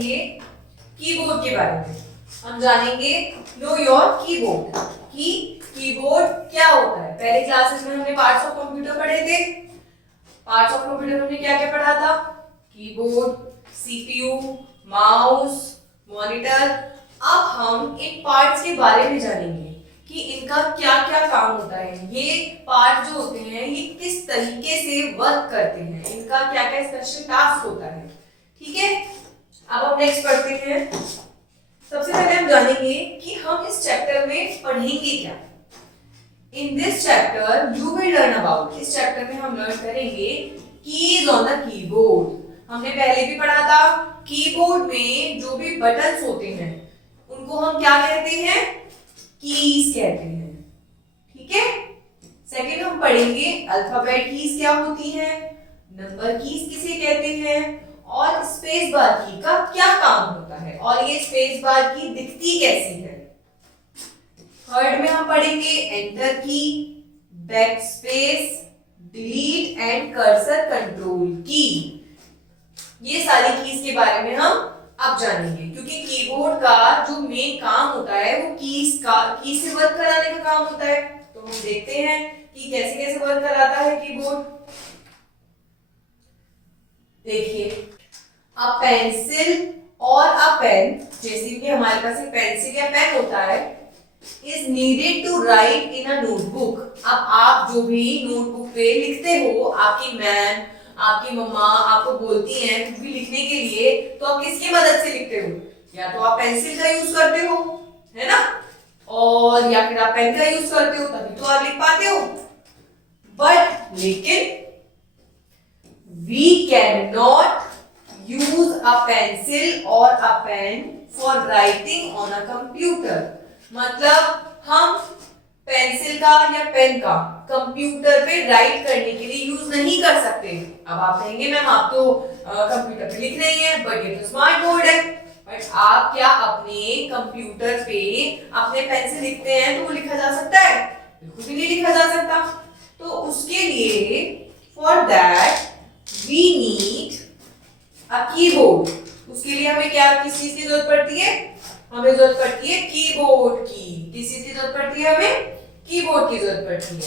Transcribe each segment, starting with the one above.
पढ़ेंगे कीबोर्ड के बारे में। हम जानेंगे नो योर कीबोर्ड कि कीबोर्ड क्या होता है। पहले क्लासेस में हमने पार्ट्स ऑफ कंप्यूटर पढ़े थे। पार्ट्स ऑफ कंप्यूटर में हमने क्या क्या पढ़ा था? Keyboard, CPU, mouse, monitor. अब हम इन पार्ट्स के बारे में जानेंगे कि इनका क्या क्या काम होता है। ये पार्ट जो होते हैं ये किस तरीके से वर्क करते हैं, इनका क्या क्या स्पेशल टास्क होता है। ठीक है, अब हम नेक्स्ट पढ़ते हैं। सबसे पहले हम जानेंगे कि हम इस चैप्टर में पढ़ेंगे क्या। In this chapter you will learn about, इस चैप्टर में हम लर्न करेंगे कीज ऑन द कीबोर्ड। हमने पहले भी पढ़ा था कीबोर्ड में जो भी बटन्स होते हैं उनको हम क्या कहते हैं? कीज कहते हैं। ठीक है, सेकंड हम पढ़ेंगे अल्फाबेट कीज क्या होती है, नंबर कीज किसे कहते हैं और स्पेस बार की का क्या काम होता है और ये स्पेस बार की दिखती कैसी है। थर्ड में हम पढ़ेंगे एंटर की, back space, delete and cursor control की। ये सारी कीज के बारे में हम अब जानेंगे क्योंकि कीबोर्ड का जो मेन काम होता है वो कीज से वर्क कराने का काम होता है। तो हम देखते हैं कि कैसे कैसे वर्क कराता है कीबोर्ड। देखिए, अ पेंसिल और अ पेन, जैसे कि हमारे पास एक पेंसिल या पेन होता है, is needed to write in a notebook. अब आप जो भी नोटबुक पे लिखते हो, आपकी मैम, आपकी मम्मा आपको बोलती हैं कुछ भी लिखने के लिए, तो आप किसकी मदद से लिखते हो? या तो आप पेंसिल का यूज करते हो, है ना, और या फिर आप पेन का यूज करते हो, तभी तो आप लिख पाते हो। बट लेकिन we can not use a pencil or a pen for writing on a computer। मतलब हम पेंसिल का या पेन का कंप्यूटर पे राइट करने के लिए यूज नहीं कर सकते। अब आप कहेंगे मैम आप तो कंप्यूटर पे लिख रही हैं, बट ये तो स्मार्ट बोर्ड है। बट आप क्या अपने कंप्यूटर पे अपने पेन से लिखते हैं तो वो लिखा जा सकता है? बिल्कुल भी नहीं लिखा जा सकता। तो उसके लिए for that we need a keyboard. उसके लिए हमें क्या किस चीज की जरूरत पड़ती है? हमें जरूरत पड़ती है कीबोर्ड की। किस चीज की जरूरत पड़ती है? हमें कीबोर्ड की जरूरत पड़ती है।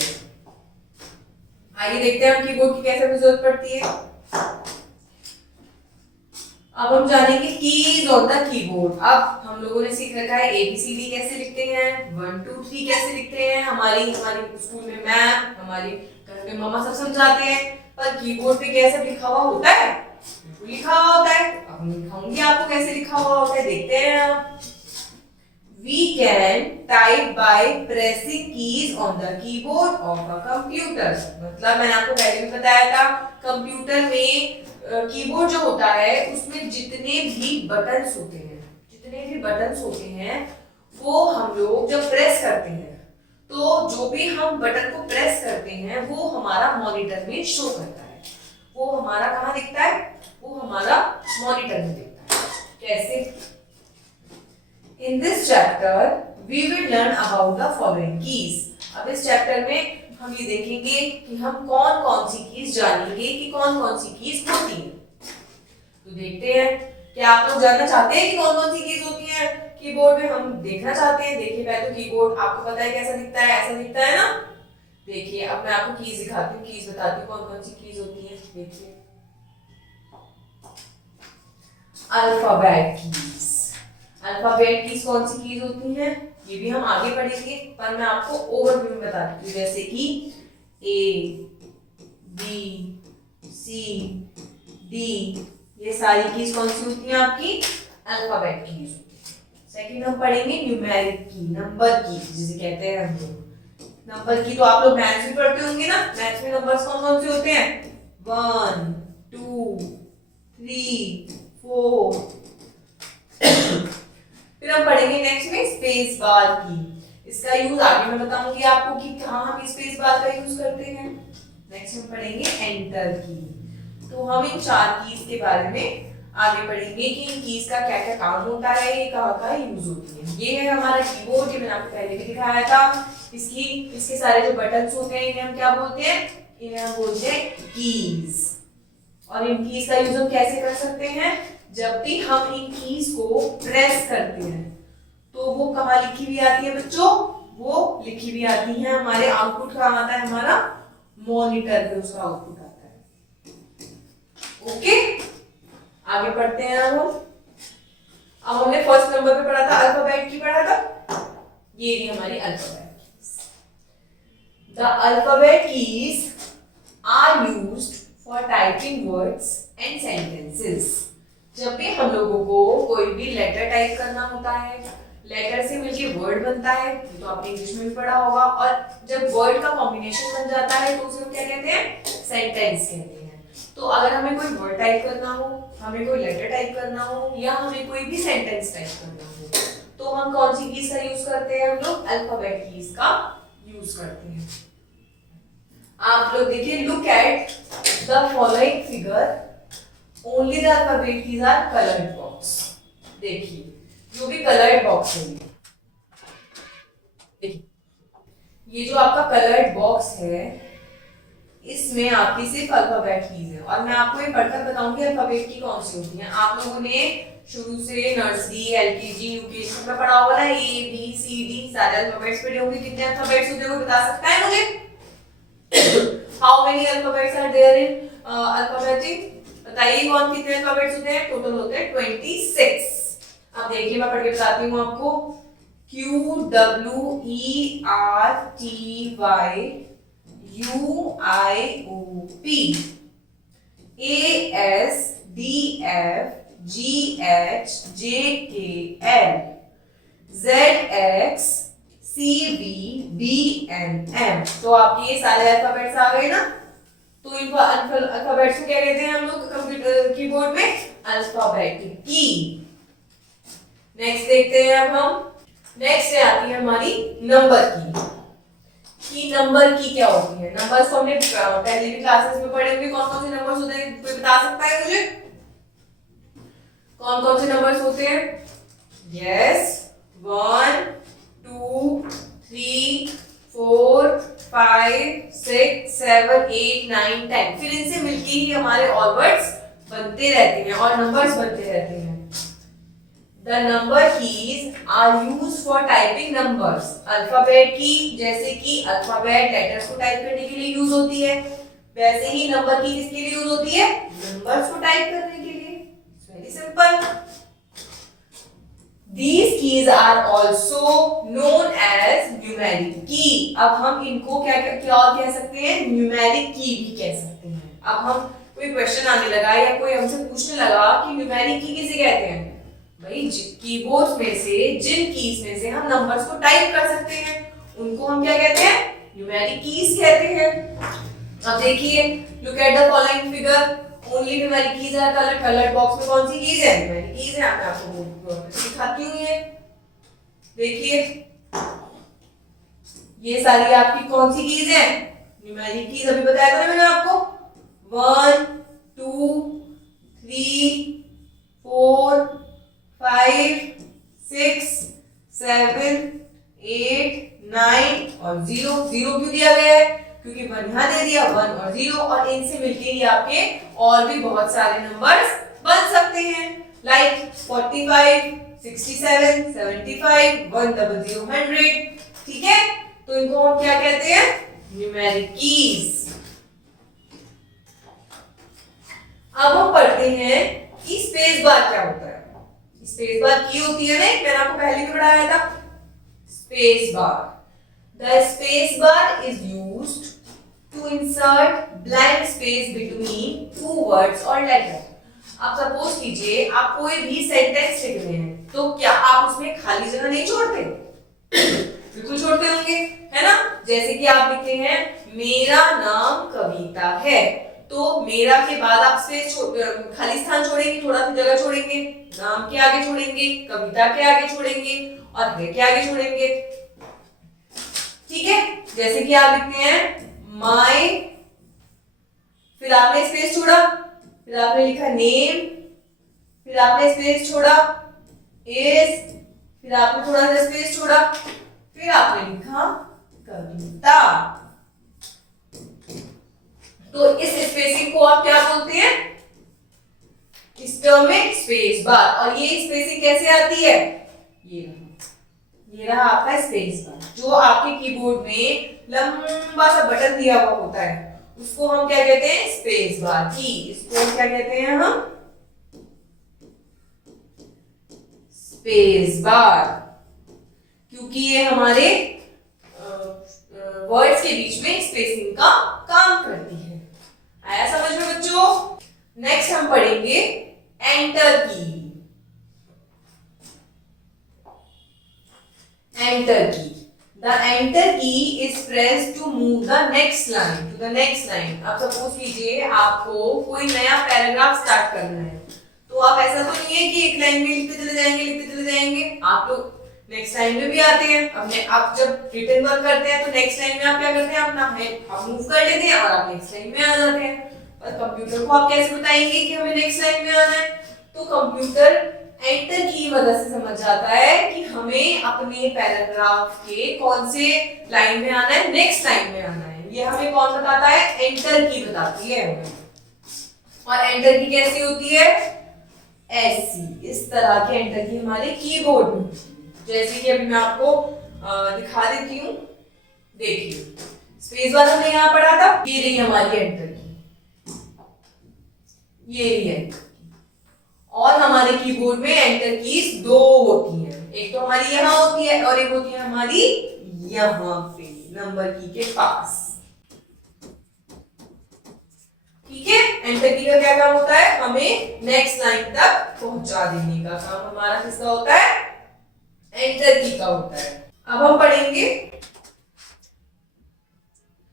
आइए देखते हैं हम कीबोर्ड की कैसे हमें जरूरत पड़ती है। अब हम जानेंगे कीज ऑन द कीबोर्ड। अब हम लोगों ने सीख रखा है ABCD कैसे लिखते हैं, 1 2 3 कैसे लिखते हैं, हमारी स्कूल में मैम, हमारी घर में मम्मा सब समझाते हैं। पर कीबोर्ड पे कैसे लिखा हुआ होता है? लिखा हुआ होता है। अब हम दिखाऊंगी आपको कैसे लिखा हुआ होता है, देखते हैं आप। We can type by pressing keys on the keyboard of a computer। मतलब मैंने आपको पहले भी बताया था कंप्यूटर में कीबोर्ड जो होता है उसमें जितने भी बटन्स होते हैं वो हम लोग जब प्रेस करते हैं तो जो भी हम बटन को प्रेस करते हैं वो हमारा मॉनिटर में शो करता है। वो हमारा कहाँ दिखता है? वो हमारा मॉनिटर में दिखता है। कैसे? In this chapter we will learn about the following keys। अब इस चैप्टर में हम ये देखेंगे कि हम कौन कौन सी कीज जानेंगे कि कौन कौन सी कीज होती है। तो देखते हैं, क्या आप लोग जानना चाहते हैं कि कौन कौन सी कीज होती हैं कीबोर्ड में? हम देखना चाहते हैं। देखिए पहले तो कीबोर्ड आपको पता है कैसा दिखता है, ऐसा दिखता है ना। देखिए अब मैं आपको कीज दिखाती हूँ, कीज बताती हूँ कौन कौन सी कीज होती है। देखिए अल्फाबेट कीज। अल्फाबेट कीज कौन सी कीज होती हैं ये भी हम आगे पढ़ेंगे, पर मैं आपको ओवरव्यू में बताती हूँ। जैसे कि ABCD, ये सारी कीज कौन सी होती हैं? आपकी अल्फाबेट कीज होती है। सेकंड हम पढ़ेंगे न्यूमेरिक की, नंबर की जिसे कहते हैं हम लोग। नंबर की तो आप लोग मैथ्स भी पढ़ते होंगे ना। मैथ्स में नंबर्स कौन कौन से होते हैं? 1 2 3 4। फिर हम पढ़ेंगे नेक्स्ट में स्पेस बार की। इसका यूज आगे मैं बताऊंगी आपको कि कहाँ हम स्पेस बार का यूज करते हैं। नेक्स्ट हम पढ़ेंगे एंटर की। तो हम इन 4 कीज के बारे में आगे पढ़ेंगे कि इन कीज का क्या क्या काम होता है, ये कहाँ कहाँ यूज होती है। ये है हमारा कीबोर्ड, ये मैंने आपको पहले भी दिखाया था। इसके सारे जो बटन्स होते हैं इन्हें हम क्या बोलते हैं? इन्हें हम बोलते हैं कीज। और इन कीज का यूज हम कैसे कर सकते हैं? जब भी हम इन कीज को प्रेस करते हैं तो वो कहाँ लिखी हुई आती है बच्चों, वो लिखी हुई आती है हमारे आउटपुट कहाँ आता है, हमारा मॉनिटर पे उसका आउटपुट आता है। ओके, आगे पढ़ते हैं अब हमने फर्स्ट नंबर पे पढ़ा था अल्फाबेट की, पढ़ा था, ये रही हमारी alphabet keys. The alphabet keys are used for typing words and sentences. जब भी हम लोगों को कोई भी लेटर टाइप करना होता है, लेटर से मिलके वर्ड बनता है, तो आपने इंग्लिश में भी पढ़ा होगा, और जब वर्ड का कॉम्बिनेशन बन जाता है तो उसे हम क्या कहते हैं, सेंटेंस कहते हैं। तो अगर हमें कोई वर्ड टाइप करना हो, हमें कोई लेटर टाइप करना हो, या हमें कोई भी सेंटेंस टाइप करना हो, तो हम कौन सी कीज का यूज करते हैं, हम लोग अल्फाबेट कीज का यूज करते हैं। आप लोग देखिए, look at the following figure, only the alphabet keys are coloured box. देखिए जो भी कलर्ड बॉक्स है, ये जो आपका कलर्ड बॉक्स है, इसमें आपकी सिर्फ अल्फाबेट कीज है, और मैं आपको ये पढ़कर बताऊंगी अल्फाबेट की कौन सी होती है। आप लोगों ने शुरू से नर्सरी, एलकेजी, यूकेजी में पढ़ा होगा ना, ए बी सी डी सारे अल्फाबेट्स पढ़े होंगे। कितने अल्फाबेट्स होते हैं वो बता सकता है मुझे? How many alphabets are there in alphabetic? बताइए कौन, कितने अल्फाबेट्स होते हैं? टोटल होते हैं 26। अब देखिए मैं पढ़ के बताती हूँ आपको। Q W E R T Y U I O P, A S D F G H J K L, Z X C V B N M। तो आपके ये सारे अल्फाबेट्स आ गए ना, तो इन अल्फाबेट्स को क्या कहते हैं हम लोग कंप्यूटर कीबोर्ड में? अल्फाबेटिक की। नेक्स्ट देखते हैं अब हम, नेक्स्ट आती है हमारी नंबर की नंबर की क्या होती है? नंबर्स को हमने पहले भी क्लासेस में पढ़े होंगे। कौन कौन से नंबर्स होते हैं, कोई बता सकता है मुझे? कौन कौन से नंबर्स होते हैं? यस, 1 2 3 4 5 6 7 8 9 10। फिर इनसे मिलके ही हमारे ऑल वर्ड्स बनते रहते हैं और नंबर्स बनते रहते हैं। The number keys are used for typing numbers. Alphabet की जैसे कि अल्फाबेट लेटर्स को टाइप करने के लिए यूज होती है, वैसे ही नंबर की किसके लिए यूज होती है? नंबर्स को टाइप करने के लिए। Very simple. These keys are also known as numeric key. अब हम इनको क्या कह सकते हैं? न्यूमेरिक की भी कह सकते हैं। अब हम कोई क्वेश्चन आने लगा या कोई हमसे पूछने लगा कि न्यूमेरिक की किसे कहते हैं, भाई कीबोर्ड में से जिन कीज में से हम नंबर्स को टाइप कर सकते हैं उनको हम क्या कहते हैं? न्यूमेरिक कीज कहते हैं। अब देखिए, look at the following figure, only numeric keys are coloured. Coloured box में कौन सी कीज है? न्यूमेरिक कीज है। मैं आपको दिखाती हूँ। ये देखिए, ये सारी आपकी कौन सी कीज है? Numeric keys. अभी बताया था मैंने आपको, 1 2 3 4 5 6 7 8 9 और 0। 0 क्यों दिया गया है? क्योंकि 1 यहाँ दे दिया, 1 और 0, और इनसे मिलके ही आपके और भी बहुत सारे नंबर्स बन सकते हैं, लाइक 45 67 75 100 100। ठीक है, तो इनको हम क्या कहते हैं? Numeric keys. अब हम पढ़ते हैं कि स्पेस बार क्या होता है। स्पेस बार की होती है ना, मैंने आपको पहले भी पढ़ाया था। Space bar, the space bar is used to insert blank space between two words और लेटर। आप सपोज कीजिए आप कोई भी सेंटेंस लिख रहे हैं, तो क्या आप उसमें खाली जगह नहीं छोड़ते? बिल्कुल छोड़ते होंगे, है ना? जैसे कि आप लिखते हैं मेरा नाम कविता है, तो मेरा के बाद आप स्पेस खाली स्थान छोड़ेंगे, थोड़ा सा जगह छोड़ेंगे, नाम के आगे छोड़ेंगे, कविता के आगे छोड़ेंगे और है के आगे छोड़ेंगे। ठीक है, जैसे कि आप लिखते हैं माय, फिर आपने स्पेस छोड़ा, फिर आपने लिखा नेम, फिर आपने स्पेस छोड़ा, इज, फिर आपने थोड़ा सा स्पेस छोड़ा, फिर आपने लिखा कविता। तो इस स्पेसिंग को आप क्या बोलते हैं? किस टर्म में? Space bar. और ये स्पेसिंग कैसे आती है? ये रहा आपका स्पेस बार, जो आपके कीबोर्ड में लंबा सा बटन दिया हुआ होता है, उसको हम क्या कहते हैं? स्पेस बार की। इसको हम क्या कहते हैं? हम स्पेस बार, क्योंकि ये हमारे वर्ड्स के बीच में स्पेसिंग का काम करती है। आया समझ में बच्चों? नेक्स्ट हम पढ़ेंगे enter key. Enter key, the enter key is pressed to move the next line to the next line. अब सपोज कीजिए आपको कोई नया पैराग्राफ स्टार्ट करना है, तो आप ऐसा तो नहीं है कि एक लाइन में लिखते चले जाएंगे। आप लोग नेक्स्ट लाइन में भी आते हैं। अब आप जब रिटन वर्क करते हैं तो नेक्स्ट लाइन में आप क्या करते हैं? अपना हैंड आप मूव कर लेते हैं और आप नेक्स्ट लाइन में आ जाते हैं। और कंप्यूटर को आप कैसे बताएंगे कि हमें नेक्स्ट लाइन में आना है? तो कंप्यूटर एंटर की मदद से समझ जाता है कि हमें अपने पैराग्राफ के कौन से लाइन में आना है, नेक्स्ट लाइन में आना है। ये हमें कौन बताता है? एंटर की बताती है हमें। और एंटर की कैसी होती है? ऐसी, इस तरह की एंटर की हमारे कीबोर्ड में, जैसे कि अभी मैं आपको दिखा देती हूँ। देखिए स्पेस बार हमने यहाँ पढ़ा था, ये रही हमारी एंटर की, ये रही एंटर की। और हमारे कीबोर्ड में एंटर कीज दो होती हैं, एक तो हमारी यहाँ होती है और एक होती है हमारी यहाँ पे नंबर की के पास। ठीक है, एंटर की का क्या काम होता है? हमें नेक्स्ट लाइन तक पहुंचा देने का काम हमारा किसका होता है? एंटर की का होता है। अब हम पढ़ेंगे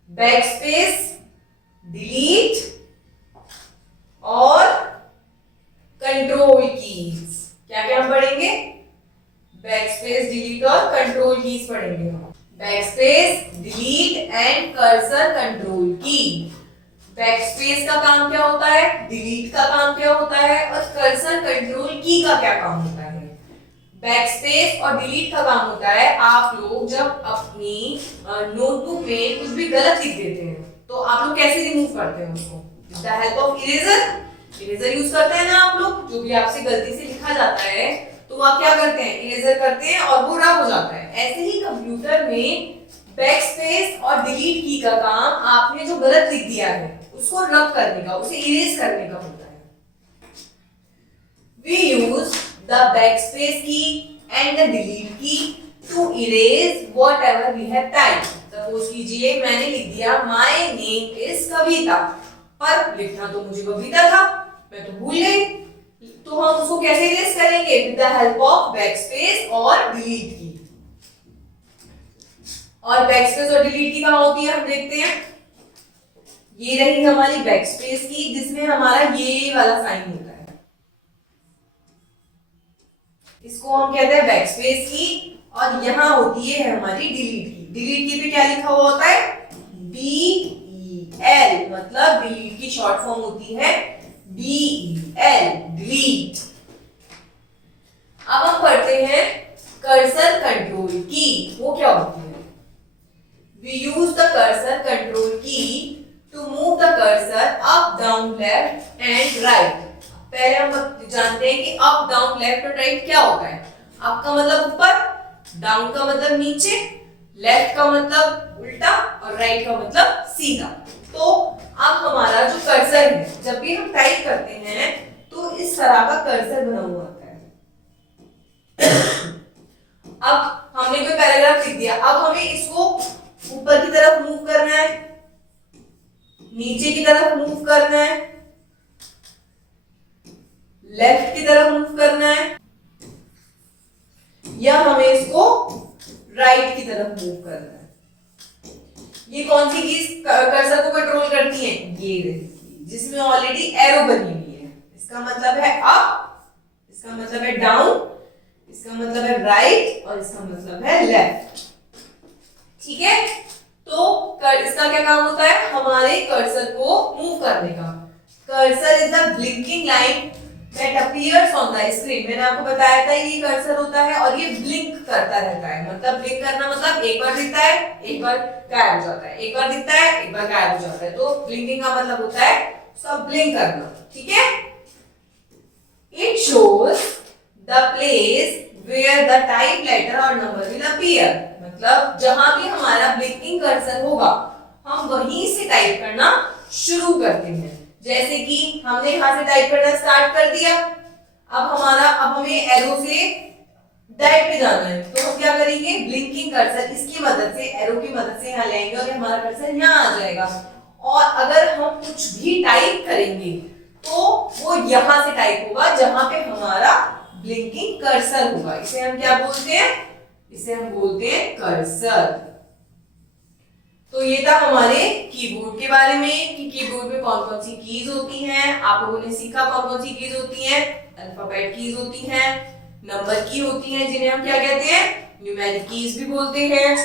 बैकस्पेस, डिलीट और कंट्रोल कीज। क्या क्या हम पढ़ेंगे? बैकस्पेस, डिलीट और कंट्रोल कीज पढ़ेंगे हम। Backspace, delete and cursor control की। बैकस्पेस का काम क्या होता है? डिलीट का काम क्या होता है? और कर्सर कंट्रोल की का क्या काम होता है? बैकस्पेस और डिलीट का काम होता है, आप लोग जब अपनी नोटबुक में कुछ भी गलत लिख देते हैं तो आप लोग कैसे रिमूव करते हैं उसको? With the help of eraser. Eraser use करते हैं ना आप लोग। जो भी आपसे गलती से लिखा जाता है तो आप क्या करते हैं? इरेजर करते हैं और वो रब हो जाता है। ऐसे ही कंप्यूटर में बैकस्पेस और डिलीट की का काम आपने जो गलत लिख दिया है उसको रब करने का, उसे इरेज करने का होता है। We use the backspace key and the delete key to erase whatever we have typed. Suppose कीजिए मैंने लिख दिया My name is कविता, पर लिखना तो मुझे कविता था, मैं तो भूल गई। तो हम उसको कैसे इरेज करेंगे? With the help of backspace और delete की। और बैकस्पेस और डिलीट की कहाँ होती है हम देखते हैं। ये रही हमारी बैकस्पेस की, जिसमें हमारा ये वाला साइन होता है, इसको हम कहते हैं बैकस्पेस की। और यहाँ होती है हमारी डिलीट की। डिलीट की पे क्या लिखा हुआ होता है? DEL, मतलब डिलीट की शॉर्ट फॉर्म होती है DEL, डिलीट। अब हम पढ़ते हैं कर्सर कंट्रोल की। वो क्या होती है? We use the cursor control key to move the cursor up, down, left and right. पहले हम जानते हैं कि अप, डाउन, लेफ्ट और राइट क्या होता है। अप का मतलब ऊपर, डाउन का मतलब नीचे, लेफ्ट का मतलब उल्टा और राइट का मतलब सीधा। तो अब हमारा जो कर्सर है, जब भी हम टाइप करते हैं तो इस तरह का कर्सर बना हुआ होता है। अब हमने कोई पैराग्राफ लिख दिया, अब हमें इसको ऊपर की तरफ मूव करना है, नीचे की तरफ मूव करना है, लेफ्ट की तरफ मूव करना है, या हमें इसको राइट की तरफ मूव करना है। ये कौन सी कीज कर्सर को कंट्रोल करती है? ये रही, जिसमें ऑलरेडी एरो बनी हुई है। इसका मतलब है अप, इसका मतलब है डाउन, इसका मतलब है राइट और इसका मतलब है लेफ्ट। ठीक है, तो इसका क्या काम होता है? हमारे कर्सर को मूव करने का। Cursor is the blinking line that appears on the screen. मैंने आपको बताया था ये कर्सर होता है और ये ब्लिंक करता रहता है। मतलब ब्लिंक करना मतलब एक बार दिखता है, एक बार गायब हो जाता है, एक बार दिखता है, एक बार गायब हो जाता है। तो ब्लिंकिंग का मतलब होता है सब ब्लिंक करना। ठीक है, It shows the place where the type letter or number will appear. मतलब जहां भी हमारा ब्लिंकिंग कर्सर होगा हम वहीं से टाइप करना शुरू करते हैं। जैसे कि हमने यहाँ से टाइप करना स्टार्ट कर दिया, अब हमें एरो से डाइट पे जाना है, तो हम क्या करेंगे, ब्लिंकिंग कर्सर इसकी मदद से, एरो की मदद से यहाँ लेंगे और हमारा कर्सर यहाँ आ जाएगा। और अगर हम कुछ भी टाइप करेंगे तो वो यहाँ से टाइप होगा जहां पे हमारा ब्लिंकिंग कर्सर होगा। इसे हम क्या बोलते हैं, इसे हम बोलते हैं कर्सर। तो ये था हमारे कीबोर्ड के बारे में कि कीबोर्ड में कौन कौन सी कीज होती हैं। आप लोगों ने सीखा कौन कौन सी कीज होती हैं। अल्फाबेट कीज होती हैं, नंबर की होती हैं जिन्हें हम क्या कहते हैं, न्यूमेरिक कीज भी बोलते हैं,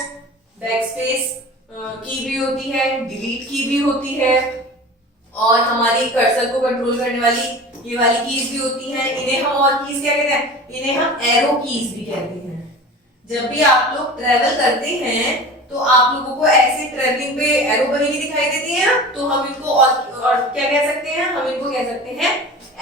बैकस्पेस की भी होती है, डिलीट की भी होती है, और हमारी कर्सर को कंट्रोल करने वाली ये वाली कीज भी होती हैं। इन्हें हम और कीज क्या कहते हैं, इन्हें हम एरो कीज भी कहते हैं। जब भी आप लोग ट्रेवल करते हैं तो आप लोगों को ऐसे ट्रेवलिंग पे एरो बनी हुई दिखाई देती है ना, तो हम इनको और क्या कह सकते हैं, हम इनको कह सकते हैं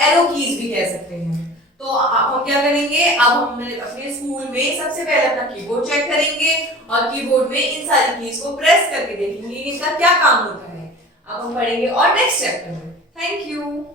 एरो कीज भी कह सकते हैं। तो हम क्या करेंगे, अब हम अपने स्कूल में सबसे पहले अपना कीबोर्ड चेक करेंगे और कीबोर्ड में इन सारी कीज को प्रेस करके देखेंगे इनका क्या काम होता है। अब हम पढ़ेंगे और नेक्स्ट चैप्टर में। Thank you.